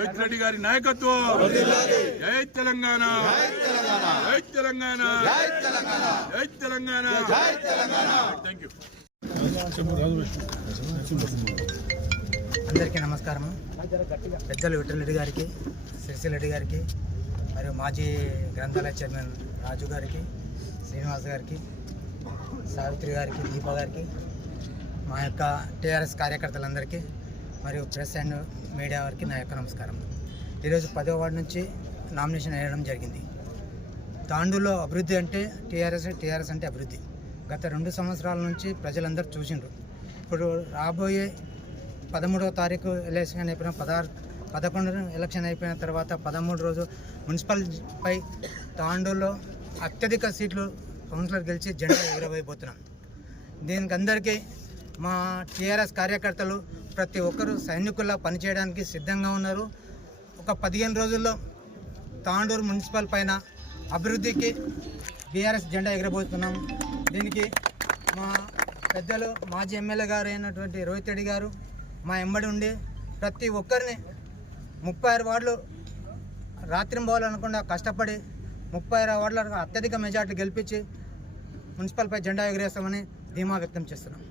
రోహిత్ రెడ్డి గారి నాయకత్వం జై తెలంగాణ జై తెలంగాణ జై తెలంగాణ థ్యాంక్ యూ. అందరికీ నమస్కారం. పెద్దలు విఠల్ రెడ్డి గారికి, సిరిసిల్ల రెడ్డి గారికి, మరియు మాజీ గ్రంథాలయ చైర్మన్ రాజు గారికి, శ్రీనివాస్ గారికి, సావిత్రి గారికి, దీప గారికి, మా యొక్క టీఆర్ఎస్ కార్యకర్తలందరికీ మరియు ప్రెస్ అండ్ మీడియా వారికి నా యొక్క నమస్కారం. ఈరోజు 10వ వార్డు నుంచి నామినేషన్ వేయడం జరిగింది. తాండూరులో అభివృద్ధి అంటే టీఆర్ఎస్ అంటే అభివృద్ధి. గత 2 సంవత్సరాల నుంచి ప్రజలందరూ చూసిండ్రు. ఇప్పుడు రాబోయే 13వ తారీఖు ఎలక్షన్ అయిపోయిన 11 ఎలక్షన్ అయిపోయిన తర్వాత 13 రోజు మున్సిపల్పై తాండూరులో అత్యధిక సీట్లు కౌన్సిలర్ గెలిచి జెండా ఎగరవేయబోతున్నాం. దీనికి అందరికీ మా టీఆర్ఎస్ కార్యకర్తలు ప్రతి ఒక్కరూ సైనికుల్లా పనిచేయడానికి సిద్ధంగా ఉన్నారు. ఒక 15 రోజుల్లో తాండూరు మున్సిపల్ పైన అభివృద్ధికి బీఆర్ఎస్ జెండా ఎగరబోతున్నాం. దీనికి మా పెద్దలు మాజీ ఎమ్మెల్యే గారు అయినటువంటి రోహిత్ రెడ్డి గారు మా ఎంబడి ఉండి ప్రతి ఒక్కరిని 36 వార్డులు రాత్రింబోవాలనుకుండా కష్టపడి 36 వార్డులకు అత్యధిక మెజార్టీ గెలిపించి మున్సిపల్పై జెండా ఎగరేస్తామని ధీమా వ్యక్తం చేస్తున్నాం.